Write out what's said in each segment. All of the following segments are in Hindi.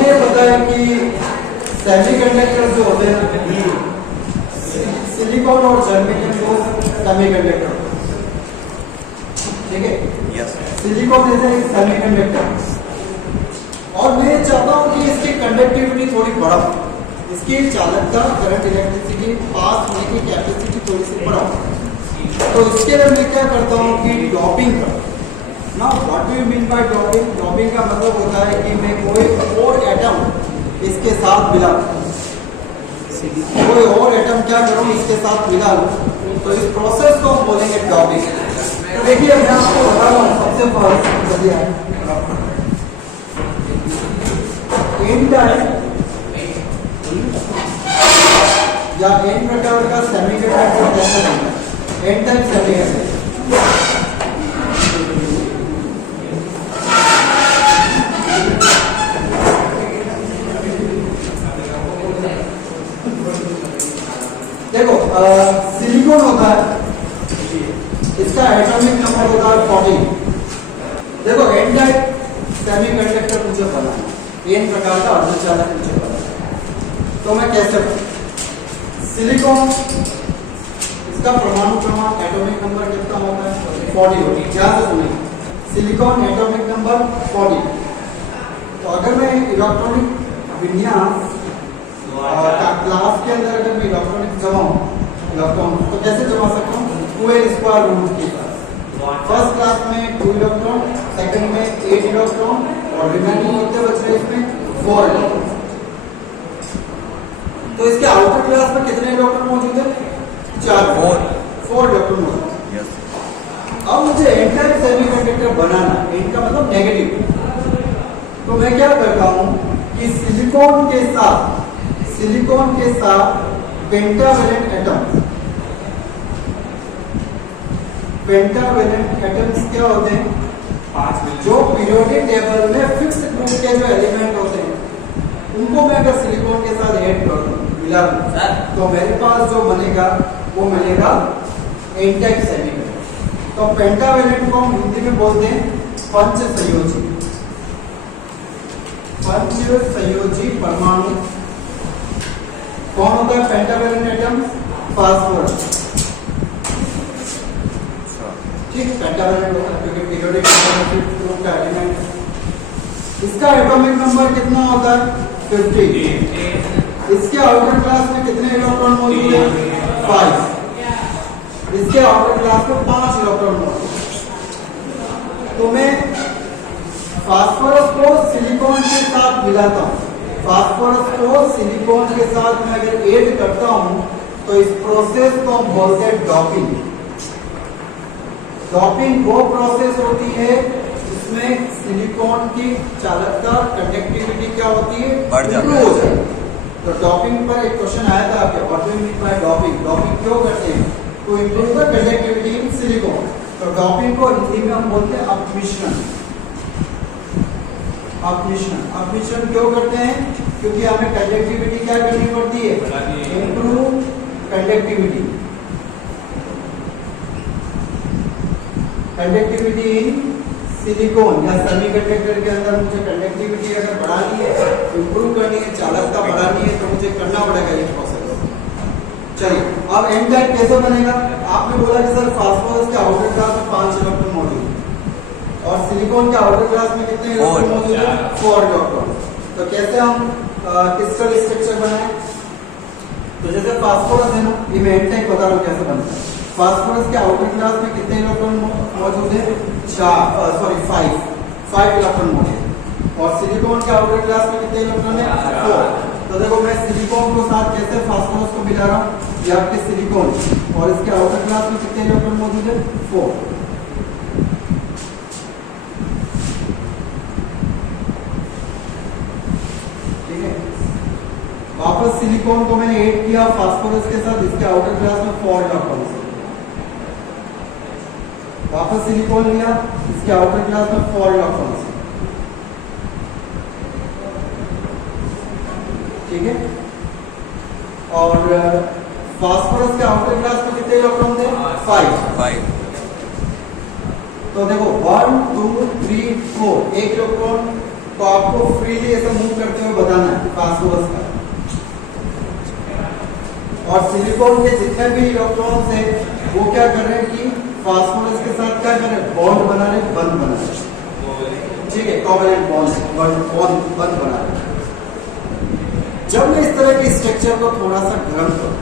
हमें ये पता है कि सेमीकंडक्टर जो होते हैं सिलिकॉन और जर्मेनियम दो सेमीकंडक्टर, ठीक है। यस सिलिकॉन जैसे एक सेमीकंडक्टर, और मैं चाहता हूं कि इसकी कंडक्टिविटी थोड़ी बढ़ा, इसकी चालकता करंट इलेक्ट्रिसिटी पास होने की कैपेसिटी थोड़ी सी बढ़ा। तो इसके लिए मैं क्या करता हूं कि डॉपिंग का ना, what do you mean by doping? Doping का मतलब होता है कि मैं कोई और एटम इसके साथ मिला, कोई और एटम क्या करूं इसके साथ मिला लूं, तो इस प्रोसेस को हम बोलेंगे डॉपिंग। तो देखिए मैं आपको बता रहा हूं सबसे फर्स्ट बढ़िया एन टाइप या एन प्रकार का सेमीकंडक्टर कैसा बनता है? एन टाइप सेमीकंडक्टर देखो, सिलिकॉन होता है, इसका एटॉमिक नंबर होता है 14। देखो एन टाइप सेमीकंडक्टर मुझे बनाना है, एन प्रकार का अर्धचालक मुझे बनाना है, तो मैं कैसे बनाऊं? सिलिकॉन, इसका परमाणु क्रमांक एटॉमिक नंबर कितना होता है? 40 होती है। ध्यान से सुनिए, सिलिकॉन एटॉमिक नंबर 40। तो अगर मैं इलेक्ट्रॉनिक विन्यास क्लास के अंदर अगर मैं इलेक्ट्रॉनिक जमाऊं इलेक्ट्रॉन, तो कैसे जमा सकता हूँ? 2n स्क्वायर रूट के साथ। फर्स्ट क्लास में 2 इलेक्ट्रॉन, सेकंड में 8 इलेक्ट्रॉन, और रिमेनिंग कितने बच रहे इसमें? 4 इलेक्ट्रॉन। तो इसके आउटर क्लास में कितने इलेक्ट्रॉन मौजूद है? 4 इलेक्ट्रॉन मौजूद है। अब मुझे एन टाइप सेमीकंडक्टर बनाना, एन का मतलब नेगेटिव। तो मैं क्या करता हूँ कि सिलिकॉन के साथ पेंटावेलेंट एटम्स क्या होते हैं? 5 जो पीरियोडिक टेबल में फिक्स ग्रुप के जो एलिमेंट होते हैं, उनको मैं अगर सिलिकॉन के साथ ऐड कर दूं, मिला दूं, तो मेरे पास जो बनेगा वो मिलेगा एन टाइप सेमीकंडक्टर। तो पेंटावेलेंट को हम हिंदी में बोलते हैं पंच संयोजी परमाणु। कौन होता है पेंटावेलेंट एटम? फास्फोरस, ठीक, पेंटावेलेंट होता है क्योंकि पीरियोडिक ग्रुप का एलिमेंट है। इसका एटॉमिक नंबर कितना होता है? 50। इसके आउटर क्लास में कितने इलेक्ट्रॉन मौजूद है? 5। इसके आउटर क्लास में 5 इलेक्ट्रॉन मौजूद है। तो मैं फास्फोरस को सिलिकॉन के साथ मिलाता हूं, फास्फोरस को सिलिकॉन के साथ मैं अगर ऐड करता हूं, तो इस प्रोसेस को हम बोलते हैं डॉपिंग। डॉपिंग वो प्रोसेस होती है जिसमें सिलिकॉन की चालकता, कंडक्टिविटी क्या होती है? इंप्रूव हो जाए। तो डॉपिंग पर एक क्वेश्चन आया था आपके, what do you mean by doping? Doping क्यों करते हैं? To improve the conductivity in silicon. तो डॉपिंग को हिंदी में हम बोलते हैं अपमिश्रण। अपमिश्रण क्यों करते हैं? क्योंकि हमें कंडक्टिविटी क्या करनी पड़ती है? इंप्रूव कंडक्टिविटी इन सिलिकॉन या सेमीकंडक्टर के अंदर मुझे कंडक्टिविटी अगर बढ़ानी है, इंप्रूव करनी है, चालकता बढ़ानी है, तो मुझे करना पड़ेगा ये प्रोसेस। चलिए, अब एन टाइप कैसे बनेगा? आपने बोला कि सर फास्फोरस के आउटर क्लास में 5 इलेक्ट्रॉन मौजूद है और सिलिकॉन के आउटर क्लास में कितने इलेक्ट्रॉन मौजूद है? 4 इलेक्ट्रॉन। तो कैसे हम क्रिस्टल स्ट्रक्चर बनाए? तो जैसे फास्फोरस है ना, ये मैं एन टाइप बता रहा हूँ कैसे बनता है। फास्फोरस के आउटर क्लास में कितने इलेक्ट्रॉन मौजूद है? 5 इलेक्ट्रॉन मौजूद है। और सिलिकॉन के आउटर क्लास में कितने इलेक्ट्रॉन है? 4। तो देखो मैं सिलिकॉन को साथ कैसे फास्फोरस को मिला रहा हूँ, ये आपके सिलिकॉन, और इसके आउटर क्लास में कितने इलेक्ट्रॉन मौजूद है? 4। ठीक है, वापस सिलिकॉन को मैंने ऐड किया फास्फोरस के साथ, इसके आउटर क्लास में 4 इलेक्ट्रॉन, वापस सिलिकॉन लिया, इसके आउटर क्लास में 4 इलेक्ट्रॉन। ठीक है, और फास्फोरस के आउटर क्लास में कितने इलेक्ट्रॉन थे? 5। तो देखो 1 2 3 4, एक इलेक्ट्रॉन तो आपको फ्रीली ऐसा मूव करते हुए बताना है फास्फोरस का। और सिलिकॉन के जितने भी इलेक्ट्रॉन्स हैं वो क्या कर रहे हैं कि फास्फोरस के साथ क्या कर रहे हैं, बॉन्ड बना रहे हैं, बंध बना रहे हैं। ठीक है, कोवेलेंट बॉन्ड बना रहे हैं। जब मैं इस तरह के स्ट्रक्चर को थोड़ा सा गर्म करूं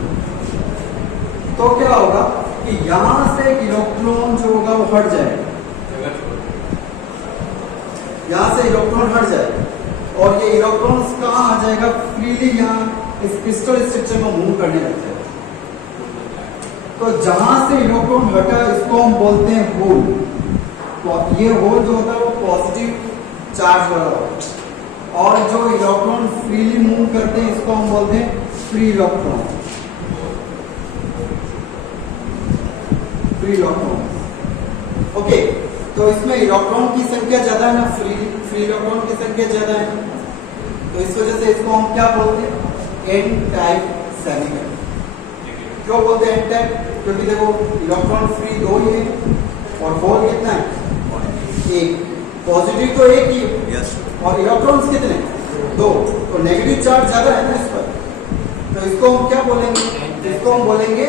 तो क्या होगा कि यहां से इलेक्ट्रॉन जो होगा वो हट जाएगा, यहां से इलेक्ट्रॉन हट जाएगा और ये इलेक्ट्रॉन कहां आ जाएगा, फ्रीली यहां इस क्रिस्टल स्ट्रक्चर में मूव करने लगता है। तो जहां से इलेक्ट्रॉन हटा इसको हम बोलते हैं होल। तो ये होल जो होता है वो पॉजिटिव चार्ज वाला होता है और जो इलेक्ट्रॉन फ्रीली मूव करते हैं इसको हम बोलते हैं free electron. Free electron, okay. तो इसमें इलेक्ट्रॉन की संख्या ज्यादा है ना, फ्री इलेक्ट्रॉन की संख्या ज्यादा है, तो इस वजह से इसको हम क्या बोलते हैं, एन टाइप सेमीकंडक्टर। क्यों बोलते हैं एन टाइप, क्योंकि देखो इलेक्ट्रॉन फ्री दो ही है और होल कितना है, एक। पॉजिटिव तो एक ही है और इलेक्ट्रॉन्स कितने, दो, तो नेगेटिव चार्ज ज्यादा है ना इस पर। तो इसको हम क्या बोलेंगे, इसको हम बोलेंगे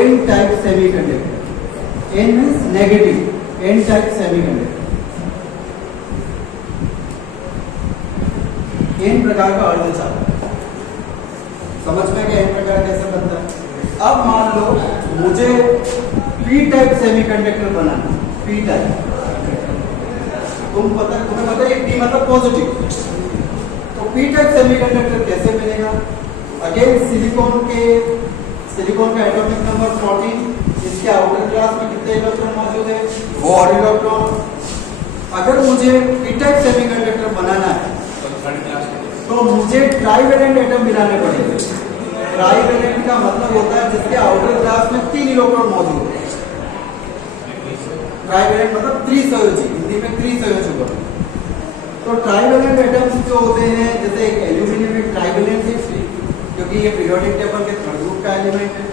N type semiconductor. N means negative, N type semiconductor. N प्रकार का अर्धचालक, समझ में कि एन प्रकार कैसे बनता है। अब मान लो मुझे पी टाइप सेमीकंडक्टर बनाना, पी टाइप। तुम्हें पता है पी मतलब पॉजिटिव। तो पी टाइप सेमीकंडक्टर कैसे मिलेगा, अगेन सिलिकॉन का एटॉमिक नंबर 14, इसके आउटर क्लास में कितने इलेक्ट्रॉन मौजूद है, 4 इलेक्ट्रॉन। अगर मुझे पी टाइप सेमीकंडक्टर बनाना है तो मुझे ट्राइवेलेंट एटम मिलाने पड़ेंगे। ट्राइवेलेंट का मतलब होता है जिसके आउटर क्लास में 3 इलेक्ट्रॉन मौजूद है। ट्राइवेलेंट मतलब त्रिसंयोजी, हिंदी में त्रिसंयोजी होगा। तो ट्राइवेलेंट एटम्स जो होते हैं, जैसे एल्यूमिनियम एक ट्राइवेलेंट है क्योंकि ये पीरियोडिक टेबल के थर्ड ग्रुप का एलिमेंट है।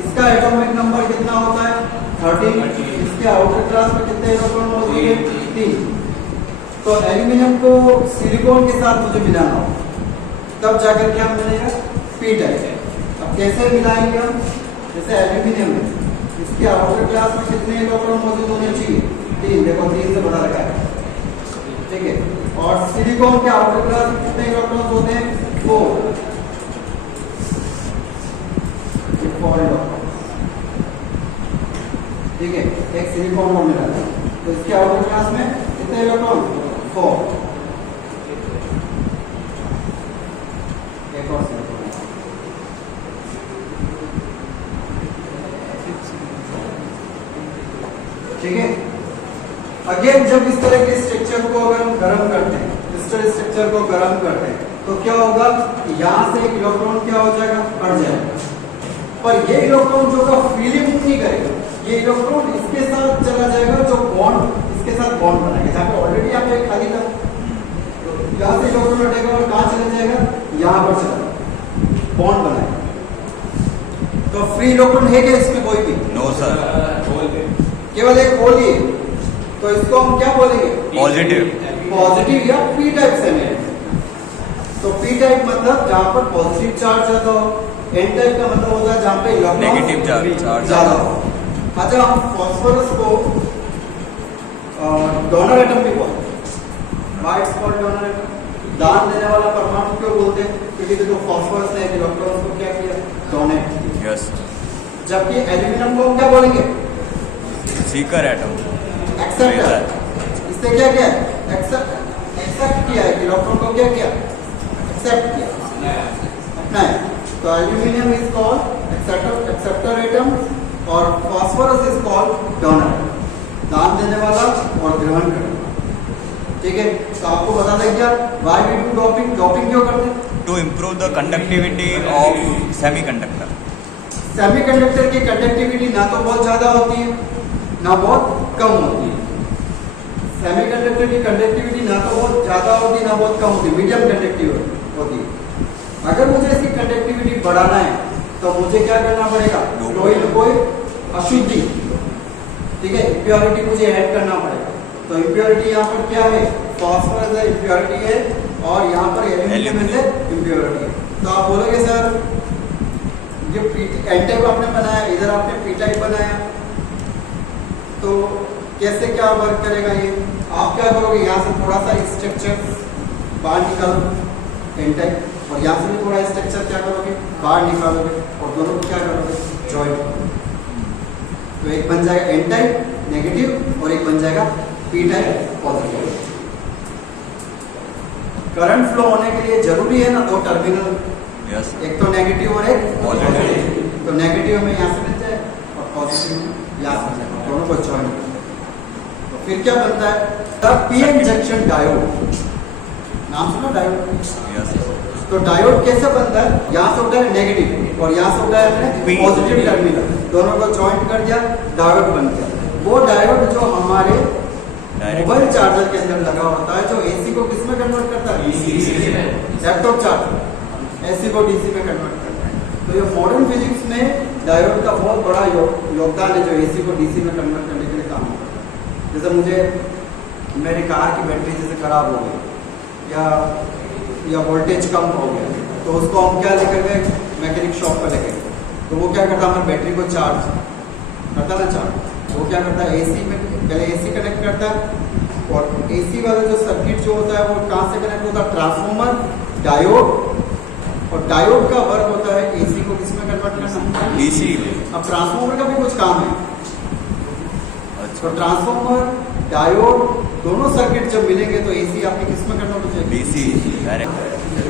इसका एटॉमिक नंबर कितना होता है, 13। इसके आउटर क्लास में कितने इलेक्ट्रॉन मौजूद है, 3। तो एल्यूमिनियम को सिलिकॉन के साथ मुझे मिलाना होगा, तब जाकर क्या मिलेगा, पी टाइप। अब कैसे मिलाएंगे हम, जैसे एल्यूमिनियम है, इसके आउटर क्लास में कितने इलेक्ट्रॉन मौजूद होने चाहिए, 3। देखो 3 से बता रखा है, ठीक है। और सिलिकॉन के आउटर क्लास में कितने इलेक्ट्रॉन होते हैं, 4 इलेक्ट्रॉन, ठीक है। एक सिलिकॉन को मिलाना है तो इसके आउटर क्लास में कितने इलेक्ट्रॉन, 4। एक और सिलिकॉन, ठीक है। अगेन जब इस तरह के स्ट्रक्चर को अगर हम गर्म करते हैं, क्रिस्टल स्ट्रक्चर को गर्म करते हैं, तो क्या होगा, यहां से एक इलेक्ट्रॉन क्या हो जाएगा, हट जाएगा। पर ये इलेक्ट्रॉन जो का फ्रीली मूव नहीं करेगा, ये इलेक्ट्रॉन इसके साथ चला जाएगा, जो बॉन्ड इसके साथ बॉन्ड बनाएगा, जहां पे ऑलरेडी यहाँ पे खाली था। तो यहाँ से इलेक्ट्रॉन हटेगा और कहां चला जाएगा, यहाँ पर चला बॉन्ड बनाएगा। तो फ्री इलेक्ट्रॉन है क्या इसमें कोई भी, नो सर, केवल एक होल ही है। तो इसको हम क्या बोलेंगे, पॉजिटिव या पी टाइप सेमीकंडक्टर। तो पी टाइप मतलब जहां पर पॉजिटिव चार्ज ज्यादा हो, एन टाइप का मतलब होता है जहां पे नेगेटिव चार्ज ज्यादा हो। अच्छा, हम फास्फोरस को डोनर एटम भी बोलते हैं। Why it's called donor atom, दान देने वाला परमाणु क्यों बोलते हैं, क्योंकि देखो फास्फोरस ने इलेक्ट्रॉन्स को क्या किया, डोनेट किया। यस। जबकि एल्यूमिनियम को हम क्या बोलेंगे, सीकर एटम, एक्सेप्टर। इससे क्या किया, एक्सेप्ट किया है, इलेक्ट्रॉन को क्या किया, एक्सेप्ट किया, अपना है। तो aluminium is called acceptor atom और फास्फोरस इज कॉल्ड डोनर, दान देने वाला और ग्रहण करने वाला, ठीक है। तो आपको बता दें क्या, why we do doping, doping क्यों करते हैं, to improve the conductivity of semiconductor. Semiconductor की कंडक्टिविटी ना तो बहुत ज्यादा होती है ना बहुत कम होती है। सेमीकंडक्टर की कंडक्टिविटी ना तो बहुत ज्यादा होती है ना बहुत कम होती है, मीडियम कंडक्टिव होती है। अगर मुझे इसकी कंडक्टिविटी बढ़ाना है तो मुझे क्या करना पड़ेगा, कोई अशुद्धि, ठीक है, इम्प्योरिटी मुझे ऐड करना पड़ेगा। तो इम्प्योरिटी यहाँ पर क्या है, फॉस्फोरस है, इम्प्योरिटी है, और यहाँ पर एल्यूमिनियम है, इम्प्योरिटी है। तो आप बोलोगे सर ये एन टाइप आपने बनाया, इधर आपने पी टाइप बनाया, तो कैसे क्या वर्क करेगा ये? आप क्या करोगे, यहाँ से थोड़ा सा स्ट्रक्चर बाहर निकालो एन टाइप, और यहाँ से भी थोड़ा स्ट्रक्चर क्या करोगे, बाहर निकालोगे, और दोनों को क्या करोगे, जॉइंट। तो एक बन जाएगा एन टाइप नेगेटिव और एक बन जाएगा P type positive. Current flow होने के लिए जरूरी है ना दो टर्मिनल, यस एक तो नेगेटिव और एक पॉजिटिव। तो नेगेटिव में यहाँ से मिल जाए और पॉजिटिव में यहाँ से मिल जाए, दोनों को जॉइंट। तो फिर क्या बनता है, तब पीएन जंक्शन डायोड, नाम सुना डायोड? यस तो डायोड कैसे बनता है, यहाँ से उठा है नेगेटिव और यहाँ से उठा है पॉजिटिव टर्मिनल, दोनों को जॉइंट कर दिया, डायोड बन गया। वो डायोड जो हमारे मोबाइल चार्जर के अंदर लगा होता है, जो एसी को किस में कन्वर्ट करता है, लैपटॉप चार्जर, एसी को डीसी में कन्वर्ट करता है। तो ये मॉडर्न फिजिक्स में डायोड का बहुत बड़ा योगदान है, जो एसी को डीसी में कन्वर्ट करने के लिए काम करता है। जैसे मुझे मेरी कार की बैटरी जैसे खराब हो गई या वोल्टेज कम हो गया, तो उसको हम क्या लेकर गए, मैकेनिक शॉप पर लेकर गए, तो वो क्या करता है, हमारी बैटरी को चार्ज करता ना चार्ज, वो क्या करता है एसी में पहले एसी कनेक्ट करता है, और एसी वाला जो सर्किट जो होता है वो कहाँ से कनेक्ट होता है, ट्रांसफॉर्मर, डायोड, और डायोड का वर्क होता है एसी को किसमें कन्वर्ट करना, डीसी। अब ट्रांसफॉर्मर का भी कुछ काम है, तो ट्रांसफॉर्मर डायोड दोनों सर्किट जब मिलेंगे तो एसी आपकी किसमें कन्वर्ट हो जाएगी, DC direct.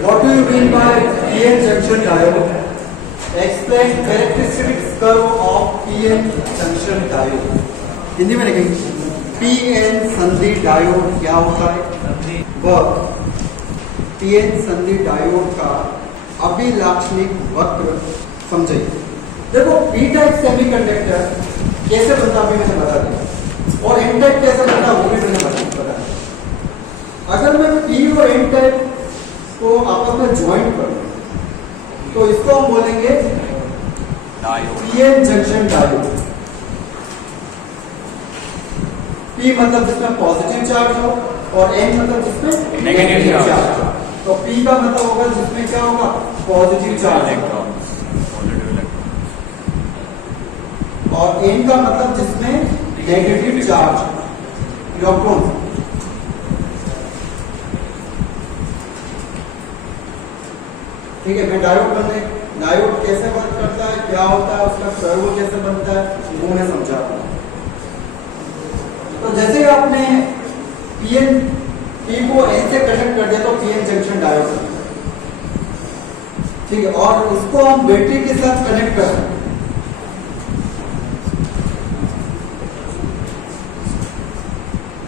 What do you mean by PN junction diode? Explain characteristics curve of PN junction diode. Hindi में लिखेंगे, PN संधि डायोड क्या होता है, वह PN संधि डायोड का अभिलाक्षणिक वक्र समझिए। देखो P टाइप सेमीकंडक्टर कैसे बनता है मैंने बता दिया, और N टाइप कैसे बनता है वो भी मैंने बता दिया। अगर मैं P और N टाइप को आपस में ज्वाइंट कर तो इसको हम बोलेंगे पीएन जंक्शन डायोड। P मतलब जिसमें पॉजिटिव चार्ज हो और N मतलब जिसमें नेगेटिव चार्ज हो। तो P का मतलब होगा जिसमें क्या होगा, पॉजिटिव चार्ज, और N का मतलब जिसमें नेगेटिव चार्ज, इलेक्ट्रॉन। ठीक है, मैं डायोड कैसे वर्क करता है, क्या होता है, उसका कर्व कैसे बनता है, वो मैं समझाता हूँ। तो जैसे आपने पीएन पी को एन से कनेक्ट कर दिया तो पीएन जंक्शन डायोड, ठीक है, और उसको हम बैटरी के साथ कनेक्ट कर सकते हैं।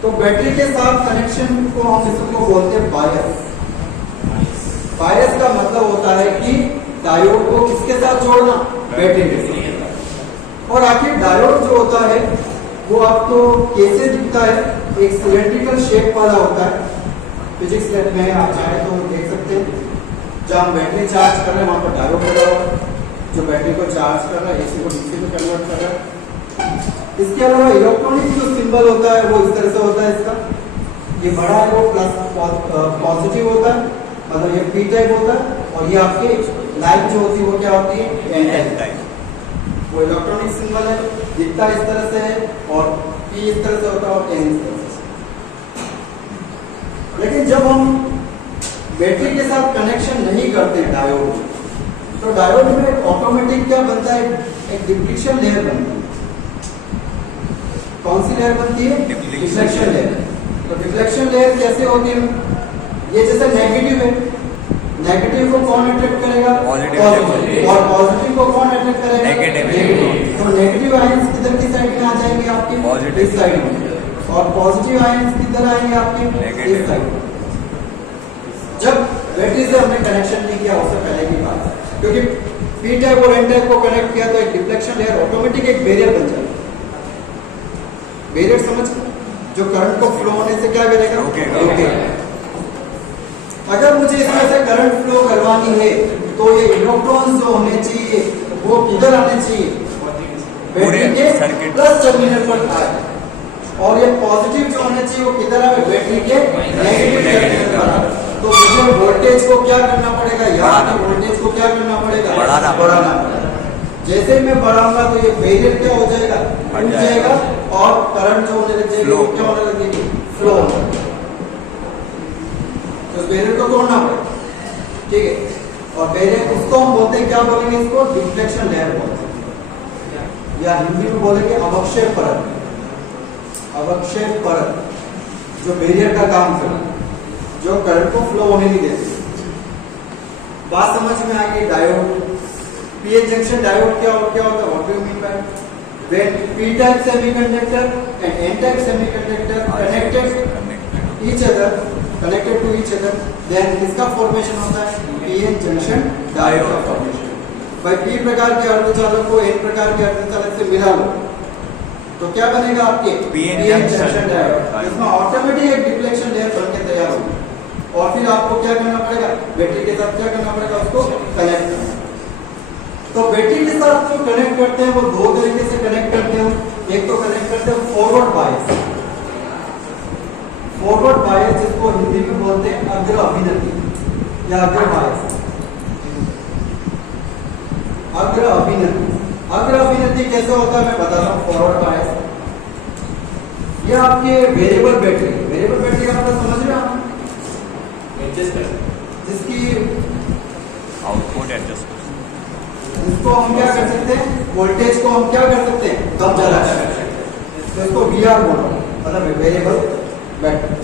तो बैटरी के साथ कनेक्शन को हम इसको बोलते हैं बायस। बायस का मतलब होता है कि डायोड को किसके साथ जोड़ना, बैटरी के साथ। और आखिर डायोड जो होता है वो आपको कैसे दिखता है, एक सिलेंड्रिकल शेप वाला होता है। फिजिक्स लैब में आप चाहे तो देख सकते हैं, जब हम बैटरी चार्ज कर रहे हैं वहां पर डायोड लगा हुआ है, जो बैटरी को चार्ज कर रहा है, एसी को डीसी में कन्वर्ट कर रहा है। इसके अलावा इलेक्ट्रॉनिक जो सिंबल होता है वो इस तरह से होता है, इसका ये बड़ा है वो प्लस पॉजिटिव होता है, मतलब ये पी टाइप होता है, और ये आपकी लाइन जो होती है वो क्या होती है, एन टाइप। वो इलेक्ट्रॉनिक सिंबल है, दिखता इस तरह से है, और पी इस तरह से होता है और एन इस तरह से। लेकिन जब हम बैटरी के साथ कनेक्शन नहीं करते हैं डायोड, तो डायोड में ऑटोमेटिक क्या बनता है, एक डिप्लीशन लेयर बनती है। कौन सी लेयर बनती है, डिफ्लेक्शन लेयर। तो डिफ्लेक्शन लेयर कैसे होती है, ये जैसे नेगेटिव है, नेगेटिव को कौन अट्रैक्ट करेगा, पॉजिटिव, और पॉजिटिव को कौन अट्रैक्ट करेगा, नेगेटिव। तो नेगेटिव आयंस किधर की साइड में आ जाएंगे आपके, इस साइड में, और पॉजिटिव आयंस किधर आएंगे आपके, इस साइड में। जब बैटरी से हमने कनेक्शन नहीं किया उससे पहले की बात है, क्योंकि पी टाइप और एन टाइप को कनेक्ट किया तो एक डिफ्लेक्शन लेयर ऑटोमेटिक एक बैरियर बन जाएगा। बैरियर समझ, जो करंट को फ्लो होने से क्या करेगा, रोकेगा। अगर मुझे इस तरह से करंट फ्लो करवानी है तो ये इलेक्ट्रॉन्स जो होने चाहिए वो किधर आने चाहिए, बैटरी के प्लस टर्मिनल पर आए। और ये पॉजिटिव जो होना चाहिए वो किधर है, बैटरी के नेगेटिव टर्मिनल पर आ। तो मुझे वोल्टेज को क्या करना पड़ेगा, यहाँ के वोल्टेज को क्या करना पड़ेगा, बढ़ाना पड़ेगा। जैसे मैं बढ़ाऊंगा तो ये बैरियर क्या हो जाएगा, हट टूट जाएगा। जाएगा और करंट जो होने लग जाएगी वो क्या होने लगेगी, फ्लो होने लगेगी। तो बैरियर को तोड़ना पड़ेगा, ठीक है। और बैरियर उसको हम बोलते हैं, क्या बोलेंगे इसको, डिफ्लेक्शन लेयर बोलते हैं, या हिंदी में बोलेंगे अवक्षय परत। अवक्षय परत जो बैरियर का काम करती है, जो करंट को फ्लो होने नहीं देती। बात समझ में आ गई। डायोड, पीएन जंक्शन डायोड क्या होता है, what do you mean bye, when p type semiconductor and n type semiconductor connected each other, connected to each other, then इसका फॉर्मेशन होता है पीएन जंक्शन डायोड का फॉर्मेशन। भाई p प्रकार के अर्धचालक को n प्रकार के अर्धचालक से मिला लो तो क्या बनेगा आपके पीएन जंक्शन डायोड। इसमें ऑटोमेटिक एक डिफ्लेक्शन लेयर बनके तैयार होगी और फिर आपको क्या करना पड़ेगा, बैटरी के साथ क्या करना पड़ेगा, उसको कनेक्ट करना। तो बैटरी के साथ जो कनेक्ट करते हैं वो दो तरीके से कनेक्ट करते हैं। एक तो कनेक्ट करते हैं फॉरवर्ड बायस, फॉरवर्ड बायस जिसको हिंदी में बोलते हैं अग्र अभिनति या अग्र बायस। अग्र अभिनति, अग्र अभिनति कैसे होता है मैं बताता हूँ। फॉरवर्ड बायस ये आपके वेरिएबल बैटरी, वेरिएबल बैटरी का मतलब समझ रहे हैं आप, जिसकी आउटपुट एडजस्ट, इसको हम क्या कर सकते हैं, वोल्टेज को हम क्या कर सकते हैं, कम चला सकते हैं। तो इसको VR बोलो, मतलब वेरिएबल बैटरी।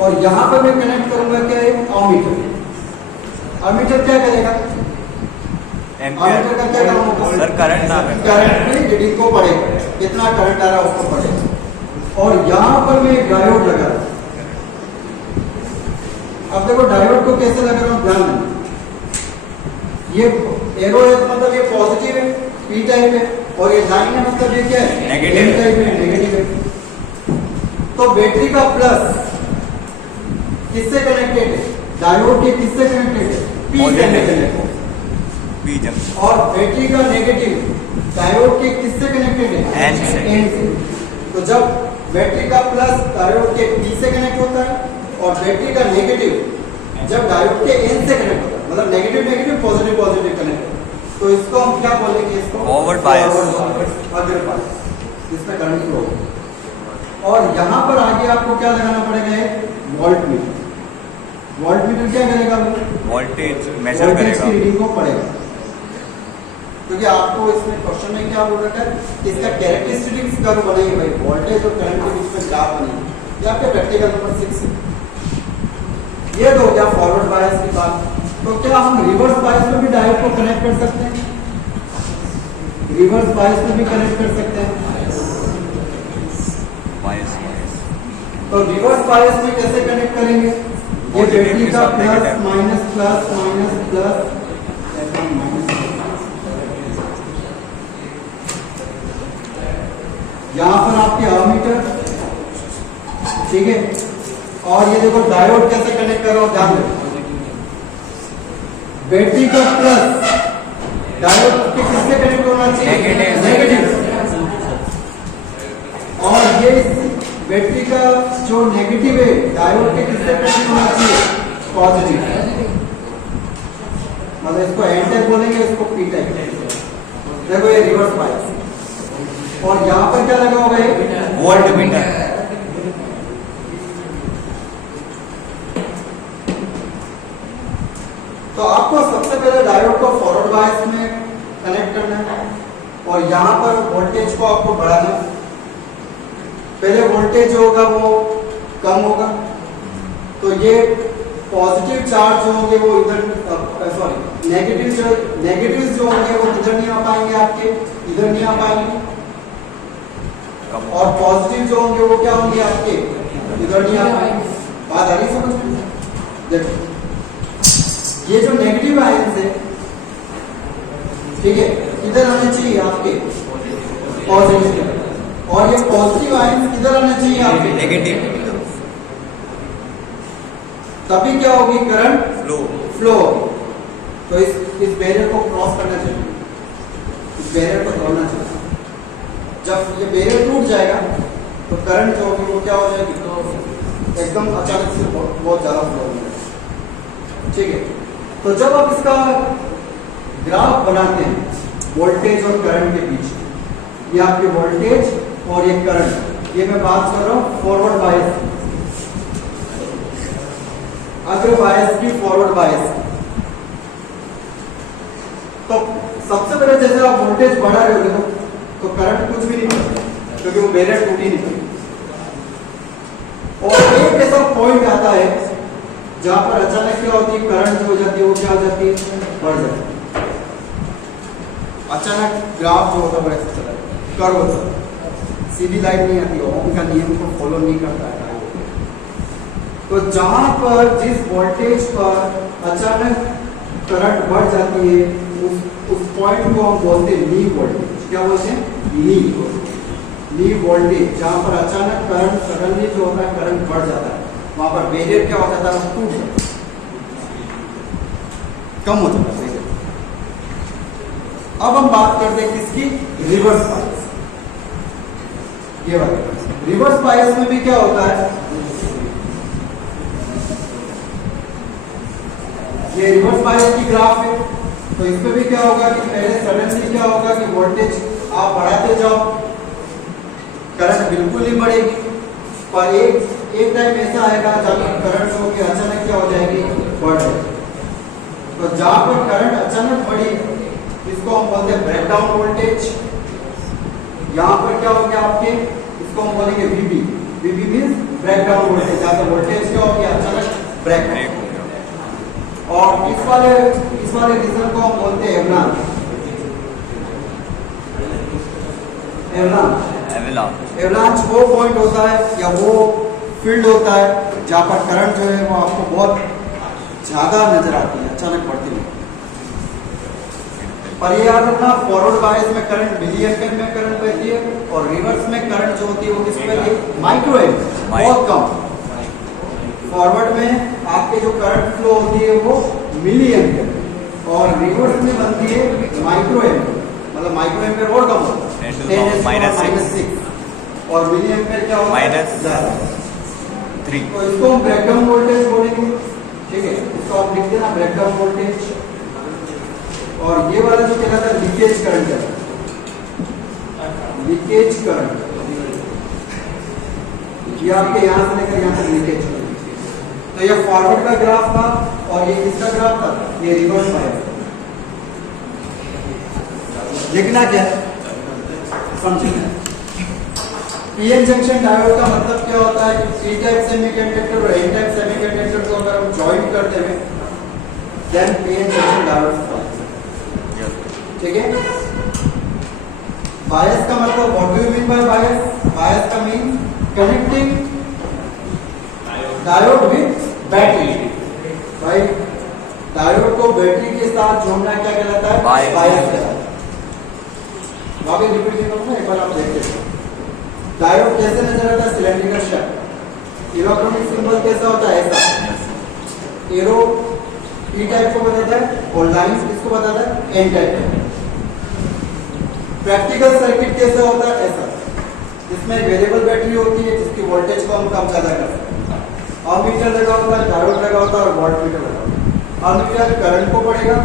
और यहाँ पर मैं कनेक्ट करूंगा क्या है, अमीटर। अमीटर क्या करेगा, अमीटर का क्या काम होगा, सर करंट ना, करंट में रीडिंग को पढ़ेगा, कितना करंट आ रहा है उसको पढ़ेगा। और यहाँ पर मैं एक डायोड लगा, अब देखो डायोड को कैसे लगा रहा हूँ, ध्यान देना। ये एरो है मतलब ये पॉजिटिव है, पी टाइप है, और ये लाइन है मतलब ये क्या है, नेगेटिव टाइप है, नेगेटिव है। तो बैटरी का प्लस किससे कनेक्टेड है, डायोड के किससे कनेक्टेड है, पी से कनेक्टेड है, पी जंक्शन। और बैटरी का नेगेटिव डायोड के किससे कनेक्टेड है, एन से। एन से। तो जब बैटरी का प्लस डायोड के पी से कनेक्ट होता है और बैटरी का नेगेटिव जब डायोड के एन से कनेक्ट होता है, मतलब negative negative positive positive connect, तो इसको हम क्या बोलेंगे, इसको फॉरवर्ड बायस, अग्र बायस, जिसमें करंट फ्लो होगा। और यहाँ पर आगे आपको क्या लगाना पड़ेगा, वोल्ट मीटर। वोल्ट मीटर क्या करेगा, वोल्टेज मेजर वोल्टेज करेगा, की रीडिंग को पढ़ेगा। क्योंकि आपको इसमें क्वेश्चन में क्या बोल रखा है, इसका कैरेक्टरिस्टिक्स कर्व बनाइए भाई, वोल्टेज और करंट के बीच में ग्राफ बनाइए। ये आपके प्रैक्टिकल नंबर 6 है। ये तो हो गया फॉरवर्ड बायस की बात। तो क्या हम रिवर्स बायस में भी डायोड को कनेक्ट कर सकते हैं, रिवर्स बायस में भी कनेक्ट कर सकते हैं। बायस। तो रिवर्स बायस में कैसे कनेक्ट करेंगे, ये बैटरी का plus minus plus minus plus यहाँ पर आपके अमीटर, ठीक है। और ये देखो डायोड कैसे कनेक्ट करो, ध्यान दो। बैटरी का प्लस डायोड के किससे कनेक्ट होना चाहिए, नेगेटिव। और ये बैटरी का जो नेगेटिव है डायोड के किससे कनेक्ट होना चाहिए, पॉजिटिव। मतलब इसको एन टाइप बोलेंगे, इसको पी टाइप। देखो ये रिवर्स बायस। और यहाँ पर क्या लगा होगा, वोल्ट मीटर। तो आपको सबसे पहले डायोड को फॉरवर्ड बायस में कनेक्ट करना है और यहाँ पर वोल्टेज को आपको बढ़ाना है। पहले वोल्टेज जो होगा वो कम होगा, तो ये पॉजिटिव चार्ज जो होंगे वो इधर, सॉरी नेगेटिव जो होंगे वो इधर नहीं आ पाएंगे, आपके इधर नहीं आ पाएंगे। और पॉजिटिव जो होंगे वो क्या होंगे, आपके इधर नहीं आ पाएंगे। बात आ रही समझ में? देखो ये जो नेगेटिव आयंस है, ठीक है, इधर आने चाहिए आपके पॉजिटिव, और ये पॉजिटिव आयंस किधर आना चाहिए, आपके नेगेटिव। तभी क्या होगी, करंट फ्लो। तो इस बैरियर को क्रॉस करना चाहिए, इस बैरियर को तोड़ना चाहिए। जब ये बैरियर टूट जाएगा तो करंट जो होगी वो क्या हो जाएगी, तो एकदम अचानक से बहुत ज़्यादा फ्लो हो जाएगा। ठीक है, तो जब आप इसका ग्राफ बनाते हैं वोल्टेज और करंट के बीच, ये आपके वोल्टेज और ये करंट, ये मैं बात कर रहा हूँ फॉरवर्ड बायस की, अग्र बायस की, फॉरवर्ड बायस की। तो सबसे पहले जैसे आप वोल्टेज बढ़ा रहे होगे तो करंट कुछ भी नहीं करता क्योंकि वो बैरियर टूट ही नहीं करता। और एक ऐसा पॉइंट आता है जहां पर अचानक क्या होती है, करंट जो हो जाती है वो क्या हो जाती है, बढ़ जाती है। अचानक ग्राफ जो होता है ऐसे चला कर्व होता है, सीधी लाइन नहीं आती, ओम का नियम को फॉलो नहीं करता है। तो जहां पर जिस वोल्टेज पर अचानक करंट बढ़ जाती है उस पॉइंट को हम बोलते हैं नी वोल्टेज। क्या बोलते हैं, नी वोल्टेज। जहां पर अचानक करंट सडनली जो होता है करंट बढ़ जाता है, वहां पर बैरियर क्या हो जाता है, टूट जाता है, कम हो जाता है। अब हम बात करते हैं किसकी, रिवर्स बायस। ये वाला रिवर्स बायस में भी क्या होता है, ये रिवर्स बायस की ग्राफ है। तो इसमें भी क्या होगा कि पहले सडनली क्या होगा कि वोल्टेज आप बढ़ाते जाओ, करंट बिल्कुल नहीं बढ़ेगी, पर एक टाइम ऐसा आएगा जब करंट हो के अचानक क्या हो जाएगी, बढ़ जाएगी। तो जहां पर करंट अचानक बढ़ी इसको हम बोलते हैं ब्रेकडाउन वोल्टेज। यहाँ पर क्या हो गया आपके, इसको हम बोलेंगे वीबी। वीबी मींस ब्रेकडाउन वोल्टेज, जहाँ पर वोल्टेज क्या हो गया, अचानक ब्रेक हो गया। और इस वाले रीजन को हम बोलते हैं एवलांच। वो पॉइंट होता है या वो फील्ड होता है जहाँ पर करंट जो है वो आपको बहुत ज्यादा नजर आती है, अचानक बढ़ती है। पर ये याद रखना, फॉरवर्ड बायस में करंट मिली एम्पीयर में करंट बहती है और रिवर्स में करंट जो होती है वो किस पे है, माइक्रो एम्पीयर, बहुत कम। फॉरवर्ड में आपके जो करंट फ्लो होती है वो मिली एम्पीयर और रिवर्स में बनती है माइक्रो एम्पीयर, मतलब माइक्रो एम्पीयर और कम होता है, 10⁻⁶ और मिली एम्पीयर क्या होता है, -3। तो इसको हम ब्रेकडाउन वोल्टेज बोलेंगे। ठीक है, इसको आप लिख देना ब्रेकडाउन वोल्टेज। और ये वाला जो कहलाता है लीकेज करंट है, लीकेज करंट, ये आपके यहां से लेकर यहां तक लीकेज करंट। तो ये फॉरवर्ड का ग्राफ था और ये किसका ग्राफ था, ये रिवर्स बायस। लिखना क्या है समझिए। पीएन जंक्शन डायोड का मतलब क्या होता है कि पी टाइप सेमीकंडक्टर और एन टाइप सेमीकंडक्टर को अगर हम जॉइन कर दें देन पीएन जंक्शन डायोड। ठीक है, बायस का मतलब what do you mean by bias? Bias का mean connecting diode with battery. भाई डायोड को बैटरी के साथ जोड़ना क्या कहलाता है, बायस कहलाता है। वापस रिपीट करूंगा, एक बार आप देखते हैं। डायोड कैसे नजर आता है, सिलेंड्रिकल शेप। इलेक्ट्रॉनिक सिंबल कैसा होता है, ऐसा। एरो पी टाइप को बताता है और लाइंस किसको बताता है, एन टाइप। प्रैक्टिकल सर्किट कैसे होता है, ऐसा, जिसमें वेरिएबल बैटरी होती है जिसकी वोल्टेज को हम कम ज्यादा कर सकते हैं। अमीटर लगा होता है, डायोड लगा होता है और वोल्टमीटर लगा होता है। अमीटर करंट को पढ़ेगा,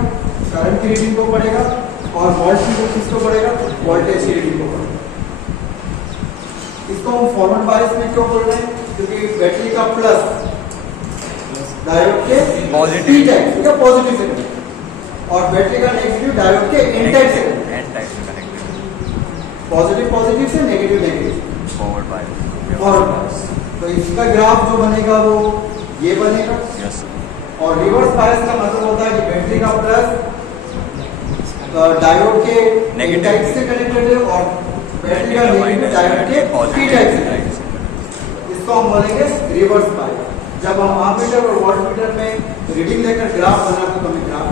करंट की रीडिंग को पढ़ेगा और वोल्टमीटर किसको पढ़ेगा, वोल्टेज की रीडिंग को पढ़ेगा। इसको हम फॉरवर्ड बायस में क्यों बोल रहे हैं, क्योंकि बैटरी का प्लस डायोड के पी टाइप या पॉजिटिव से कनेक्ट और बैटरी का नेगेटिव डायोड के एन टाइप से कनेक्ट। पॉजिटिव से नेगेटिव फॉरवर्ड बायस। तो इसका ग्राफ जो बनेगा वो ये बनेगा। और रिवर्स बायस का मतलब होता है कि बैटरी का प्लस डायोड के एन टाइप से कनेक्टेड है और बैटरी का नेगेटिव डायोड के पी टाइप से। इसको हम बोलेंगे रिवर्स बायस। जब हम एमीटर और वोल्टमीटर में रीडिंग लेकर ग्राफ बनाते तो हमें ग्राफ